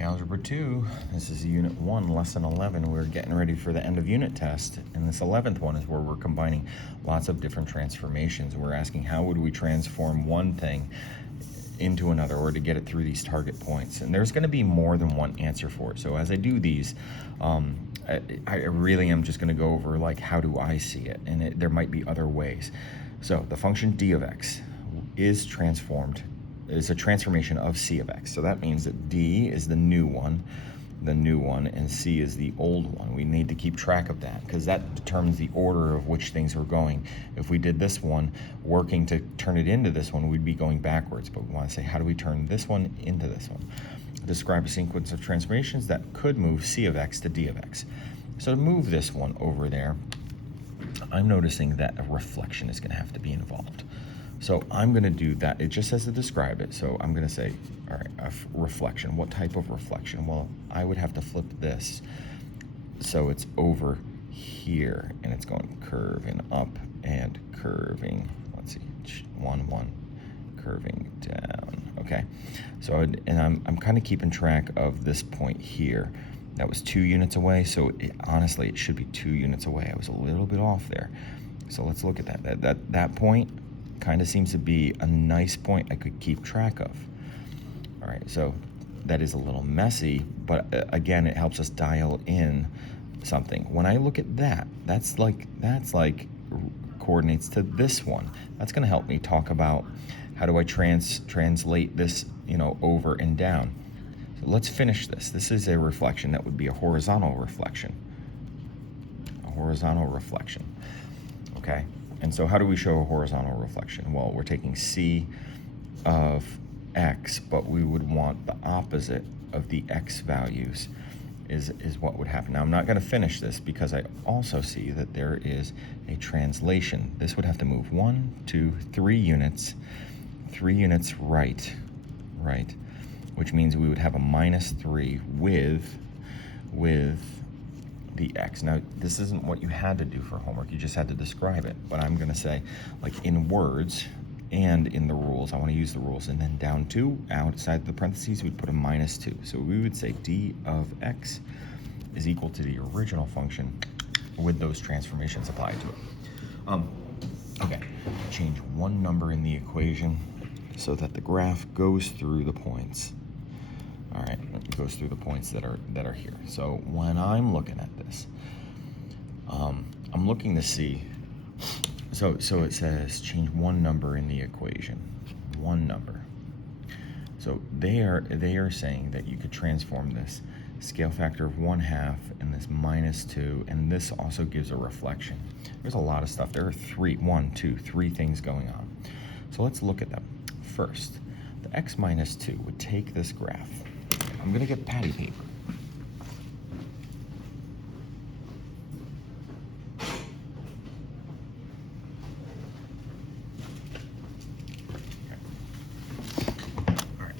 Algebra 2, this is Unit 1, Lesson 11. We're getting ready for the end of unit test, and this 11th one is where we're combining lots of different transformations. We're asking how would we transform one thing into another or to get it through these target points. And there's going to be more than one answer for it. So as I do these, I really am just going to go over like how do I see it, and there might be other ways. So the function d of x is a transformation of c of x. So that means that d is the new one, and c is the old one. We need to keep track of that because that determines the order of which things are going. If we did this one, working to turn it into this one, we'd be going backwards. But we want to say, how do we turn this one into this one? Describe a sequence of transformations that could move c of x to d of x. So to move this one over there, I'm noticing that a reflection is going to have to be involved. So I'm going to do that. It just says to describe it. So I'm going to say, all right, a reflection. What type of reflection? Well, I would have to flip this so it's over here, and it's going curving up and curving. Let's see, 1, 1, curving down. Okay. So, I'm kind of keeping track of this point here. That was 2 units away. So honestly, it should be 2 units away. I was a little bit off there. So let's look at that. That point kind of seems to be a nice point I could keep track of. All right, so that is a little messy, but again, it helps us dial in something. When I look at that, that's like coordinates to this one. That's going to help me talk about how do I translate this, over and down. So let's finish this. This is a reflection that would be a horizontal reflection. A horizontal reflection. Okay. And so how do we show a horizontal reflection? Well, we're taking c of x, but we would want the opposite of the x values is what would happen. Now, I'm not going to finish this because I also see that there is a translation. This would have to move 1, 2, 3 units, 3 units right, which means we would have a -3 with the x. Now, this isn't what you had to do for homework. You just had to describe it. But I'm going to say, like in words and in the rules, I want to use the rules. And then down 2, outside the parentheses, we'd put a -2. So we would say d of x is equal to the original function with those transformations applied to it. Okay, change one number in the equation so that the graph goes through the points. All right, it goes through the points that are here. So when I'm looking at this, I'm looking to see. So it says change one number in the equation, one number. So they are saying that you could transform this scale factor of 1/2 and this -2, and this also gives a reflection. There's a lot of stuff. There are 3 things going on. So let's look at them. First, the x -2 would take this graph. I'm going to get patty paper. All right.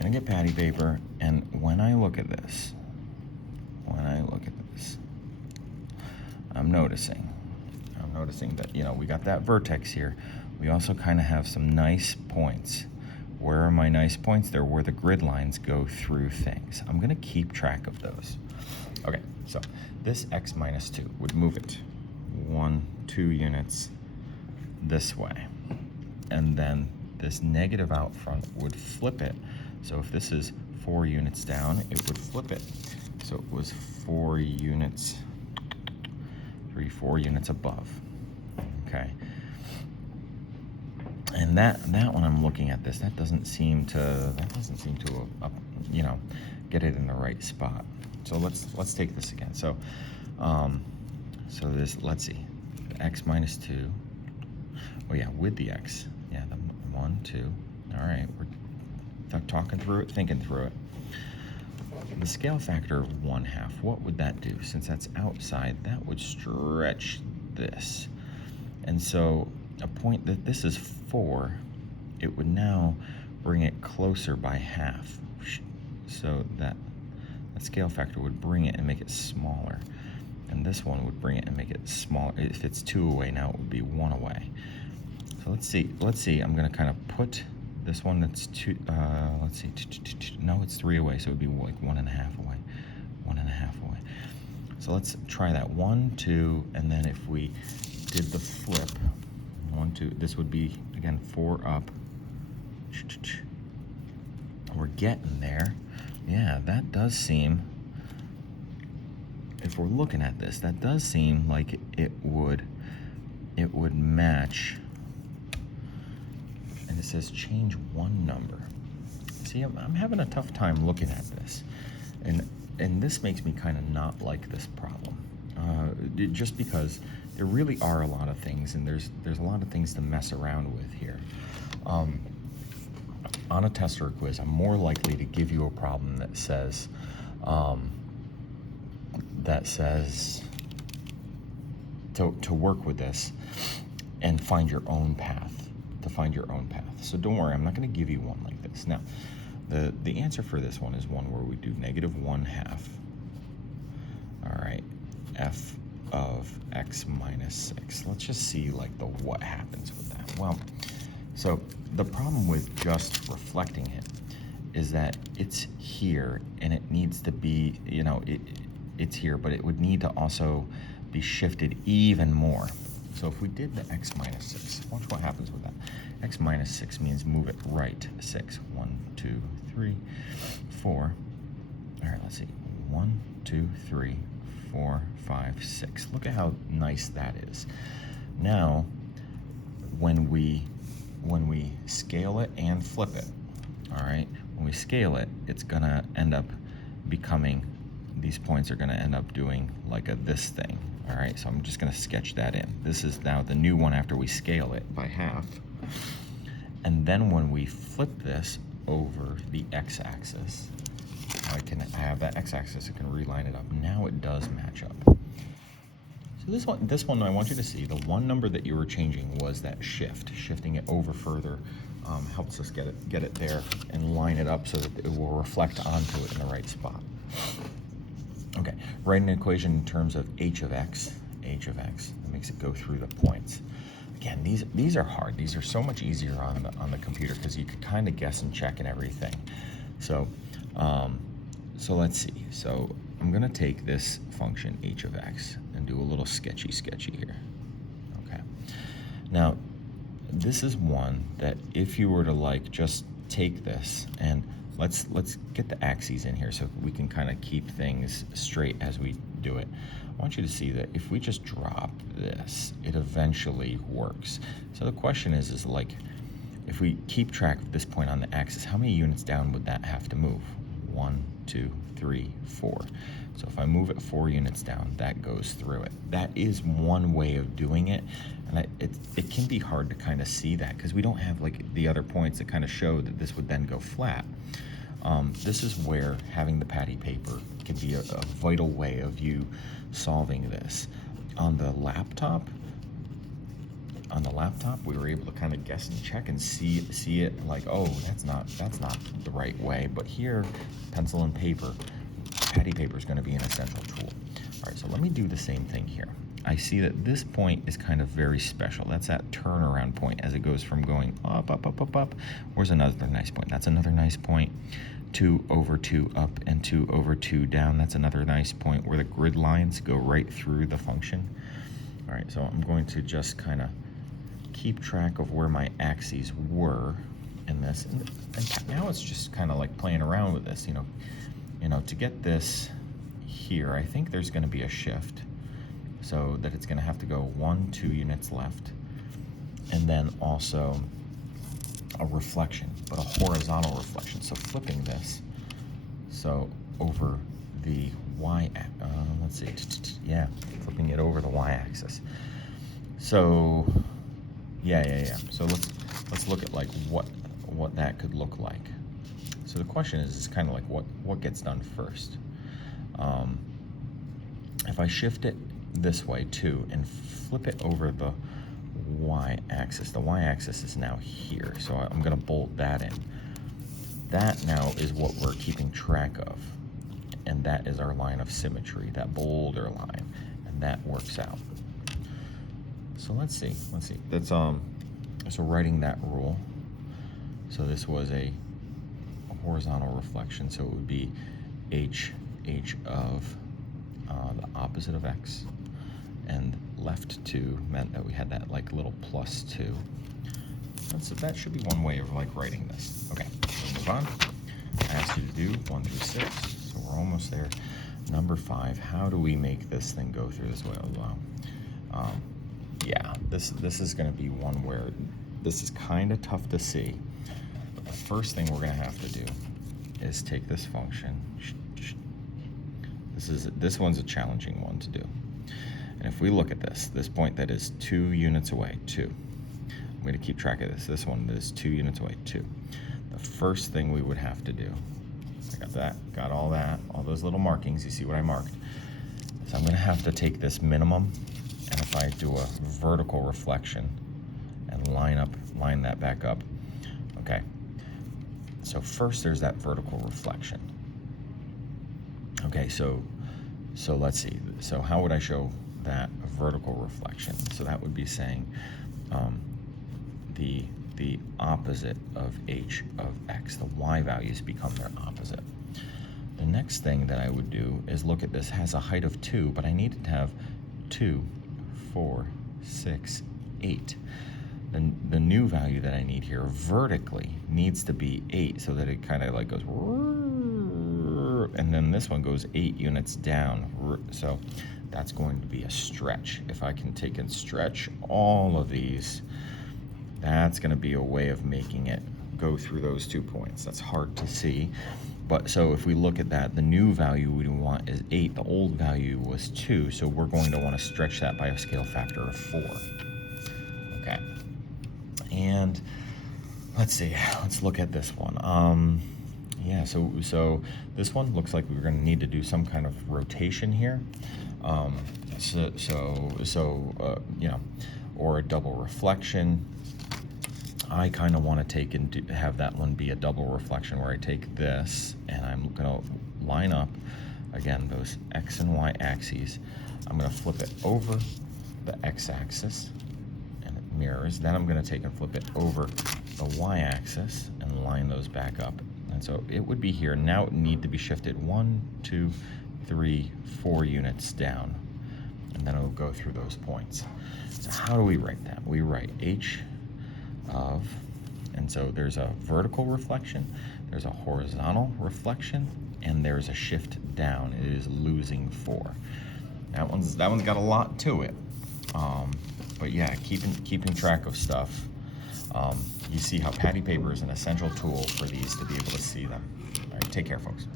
Going to get patty paper, and when I look at this, I'm noticing that, we got that vertex here. We also kind of have some nice points. Where are my nice points? They're where the grid lines go through things. I'm going to keep track of those. Okay, so this x -2 would move it 1, 2 units this way. And then this negative out front would flip it. So if this is 4 units down, it would flip it. So it was 4 units, 4 units above. Okay. And that when I'm looking at this, that doesn't seem to get it in the right spot. So let's take this again. So this, let's see, the x -2. Oh yeah, with the x. Yeah, the 1, 2. All right, we're talking through it, thinking through it. The scale factor of 1/2. What would that do? Since that's outside, that would stretch this, and so a point that this is 4, it would now bring it closer by 1/2. So that scale factor would bring it and make it smaller. And this one would bring it and make it smaller. If it's 2 away now, it would be 1 away. So let's see. I'm going to kind of put This one, that's two, let's see, no, it's 3 away, so it would be like 1.5 away, 1.5 away. So let's try that, 1, 2, and then if we did the flip, 1, 2, this would be, again, 4 up. We're getting there. Yeah, that does seem, if we're looking at this, that does seem like it would match. And it says change one number. See, I'm having a tough time looking at this, and this makes me kind of not like this problem, just because there really are a lot of things, and there's a lot of things to mess around with here. On a test or a quiz, I'm more likely to give you a problem that says to work with this and find your own path. So don't worry, I'm not going to give you one like this. Now, the answer for this one is one where we do -1/2. All right, f of x minus 6. Let's just see like what happens with that. Well, so the problem with just reflecting it is that it's here and it needs to be, it's here, but it would need to also be shifted even more. So if we did the x minus 6, watch what happens with that. X minus 6 means move it right 6. 1, 2, 3, 4. All right, let's see. 1, 2, 3, 4, 5, 6. Look at how nice that is. Now, when we scale it and flip it, all right, when we scale it, it's gonna end up becoming, these points are gonna end up doing like this thing. All right, so I'm just gonna sketch that in. This is now the new one after we scale it by half. And then when we flip this over the x-axis, I have that x-axis, I can reline it up. Now it does match up. So this one I want you to see, the one number that you were changing was that shifting it over further helps us get it there and line it up so that it will reflect onto it in the right spot. Okay, write an equation in terms of h of x, that makes it go through the points. Again, these are hard. These are so much easier on the computer because you could kind of guess and check and everything. So, so let's see. So I'm gonna take this function h of x and do a little sketchy here. Okay. Now, this is one that if you were to like just take this and let's get the axes in here so we can kind of keep things straight as we do it. I want you to see that if we just drop this, it eventually works. So the question is like, if we keep track of this point on the axis, how many units down would that have to move? 1, 2, 3, 4. So if I move it 4 units down, that goes through it. That is one way of doing it, and it can be hard to kind of see that because we don't have like the other points that kind of show that this would then go flat. This is where having the patty paper can be a vital way of you solving this. On the laptop, we were able to kind of guess and check and see it like, oh, that's not the right way. But here, pencil and paper, patty paper is going to be an essential tool. All right, so let me do the same thing here. I see that this point is kind of very special. That's that turnaround point as it goes from going up, up, up, up, up. Where's another nice point? That's another nice point. 2 over 2 up and 2 over 2 down. That's another nice point where the grid lines go right through the function. All right, so I'm going to just kind of keep track of where my axes were in this. And now it's just kind of like playing around with this, to get this here, I think there's going to be a shift so that it's going to have to go 1, 2 units left, and then also a reflection, but a horizontal reflection. So flipping this, so over the let's see, yeah, flipping it over the y-axis. So yeah. So let's look at like what that could look like. So the question is kind of like what gets done first. If I shift it this way too and flip it over the y-axis is now here, so I'm going to bolt that in. That now is what we're keeping track of, and that is our line of symmetry, that bolder line, and that works out. So let's see. That's so writing that rule. So this was a horizontal reflection, so it would be h of the opposite of x, and left 2 meant that we had that like little plus 2. That should be one way of like writing this. Okay, so move on. I asked you to do 1 through 6, so we're almost there. Number 5, how do we make this thing go through this way? Well, yeah, this is going to be one where this is kind of tough to see. But the first thing we're going to have to do is take this function. This one's a challenging one to do. And if we look at this point that is 2 units away, 2. I'm going to keep track of this. This one is 2 units away, 2. The first thing we would have to do, I got that, got all that, all those little markings, you see what I marked. So I'm going to have to take this minimum, and if I do a vertical reflection and line that back up, okay. So first there's that vertical reflection. Okay, so let's see. So how would I show that vertical reflection? So that would be saying the opposite of h of x. The y values become their opposite. The next thing that I would do is look at this. It has a height of 2, but I need to have 2, 4, 6, 8. The new value that I need here vertically needs to be 8, so that it kind of like goes, and then this one goes 8 units down. So that's going to be a stretch. If I can take and stretch all of these, that's going to be a way of making it go through those 2 points. That's hard to see. But so if we look at that, the new value we want is 8. The old value was 2. So we're going to want to stretch that by a scale factor of 4. Okay. And let's see. Let's look at this one. Yeah, so this one looks like we're going to need to do some kind of rotation here. You know, or a double reflection. I kind of want to take and have that one be a double reflection where I take this and I'm going to line up, again, those x and y axes. I'm going to flip it over the x-axis and it mirrors. Then I'm going to take and flip it over the y-axis and line those back up. And so it would be here. Now it would need to be shifted 1, 2, 3, 4 units down. And then it'll go through those points. So how do we write that? We write h of, and so there's a vertical reflection, there's a horizontal reflection, and there's a shift down. It is losing 4. That one's got a lot to it. But yeah, keeping track of stuff. You see how patty paper is an essential tool for these to be able to see them. All right, take care, folks.